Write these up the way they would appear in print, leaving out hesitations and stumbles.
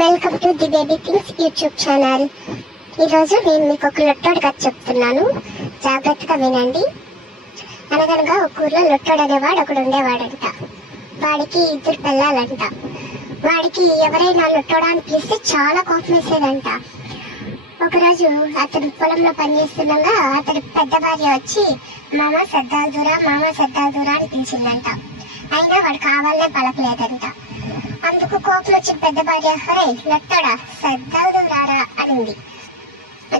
Welcome to the baby things YouTube channel. ఈరోజు నేను మీకు ఒక లొట్టోడు కథ చెప్తున్నాను, జాగ్రత్తగా వినండి. అనగనగా ఒక ఊర్లో లొట్టోడు అనేవాడు ఒకడు ఉండేవాడంట. వాడికి 2 పిల్లలంట. వాడికి ఎవరైనా లొట్టోడా అని పిలిస్తే చాలా కోపం వేసేదంట. ఒకరోజు అతడు పొలంలో పనిచేస్తుండగా అతడి పెద్ద భార్య వచ్చి మామ సర్దాదురా అని పిలిచిందంట. అయినా వాడు కావాలనే పలకలేదంట. అందుకు కోపం వచ్చిన పెద్ద భార్య హరే లొట్టోడా సర్దాదురారా అనింది.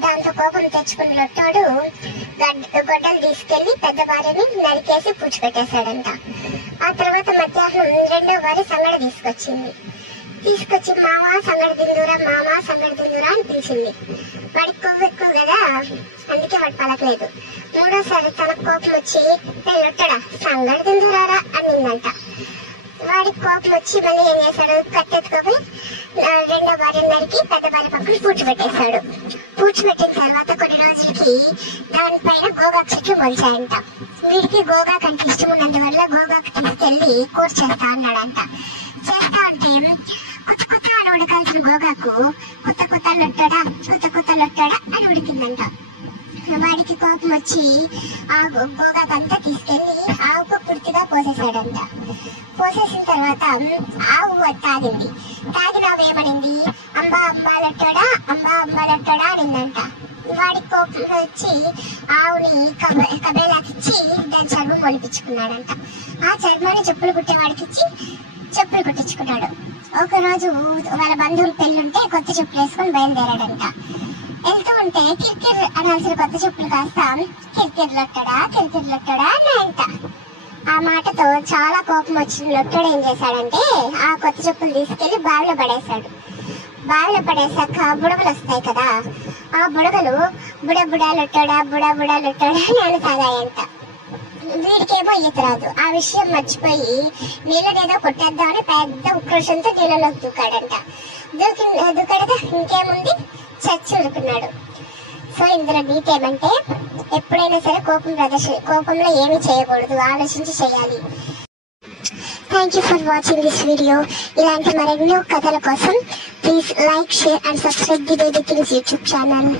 దాంతో కోపం తెచ్చుకున్న లొట్టోడు గొడ్డలు తీసుకెళ్లి పెద్ద భార్యని నరికేసి పూడ్చిపెట్టేశాడంట. ఆ తర్వాత మధ్యాహ్నం 2వ భార్య సంగడి తీసుకొచ్చి మామా సంగడి తిందురా అని పిలిచింది. వాడికి కొవ్వు ఎక్కువ కదా, అందుకే వాడు పలకలేదు. 3వసారి తన కోపం వచ్చి లొట్టడా సంగడి తిందురారా అనిందంట. వాడికి కోపం వచ్చి మళ్ళీ ఏం చేశాడు, కట్టెత్తుకోపోయి 2వ భార్య నరికి పెద్ద భార్య పక్కన పూడ్చిపెట్టేశాడు. పూడ్చిపెట్టిన తర్వాత కొన్ని రోజులకి దానిపైన గోగాకు చెట్లు మొలిచాయంట. వీడికి గోగాకు అంటే ఇష్టం ఉన్నందువల్ల గోగాకు తీసుకెళ్లి కూర చేస్తా అన్నాడంట. చేస్తా అంటే కొత్త అని ఉడకాల్సిన గోగాకు కొత్త లొట్టడా అని ఉడికిందంట. వాడికి కోపం వచ్చి ఆ గోగాకు అంతా తీసుకెళ్లి ఆవుకు పూర్తిగా పోసేసాడంట. పోసేసిన తర్వాత ఆవు తాగింది. తాగిన ఆవు ఏమనింది, అంబా లొట్టడా అనిందంట. వాడికి కోపం వచ్చి ఆవుని కబేలాకిచ్చి దాని చర్మం ఒలిపించుకున్నాడంట. ఆ చర్మాన్ని చెప్పులు కుట్టేవాడికి ఇచ్చి చెప్పులు కుట్టించుకున్నాడు. ఒక రోజు వాళ్ళ బంధువులు పెళ్ళుంటే కొత్త చెప్పులు వేసుకొని బయలుదేరాడంట. వెళ్తూ ఉంటే కిరికిర్ అనాల్సిన కొత్త చెప్పులు కాస్త కిరికిర్ లొట్టడా అన్నాయంట. ఆ మాటతో చాలా కోపం వచ్చిన లొట్టడు ఏం చేశాడంటే ఆ కొత్త చెప్పులు తీసుకెళ్లి బావిలో పడేశాడు. బావిలో పడేశాక బుడగలు వస్తాయి కదా, ఆ బుడగలు బుడ లొట్టడా అని అనసాగాయంట. వీడికేమో ఈత రాదు. ఆ విషయం మర్చిపోయి నీళ్ళనేదో కొట్టేద్దామని పెద్ద ఉక్రోషంతో నీళ్ళలోకి దూకాడంట. దూకడగా ఇంకేముంది, చచ్చి ఉరుకున్నాడు. సో ఇందులో నీట్ ఏమంటే ఎప్పుడైనా సరే కోపంలో ఏమీ చేయకూడదు, ఆలోచించి చేయాలి. Thank you for watching this video. ఇలాంటి మరెన్నో కథల కోసం please like, share and subscribe the baby things YouTube channel.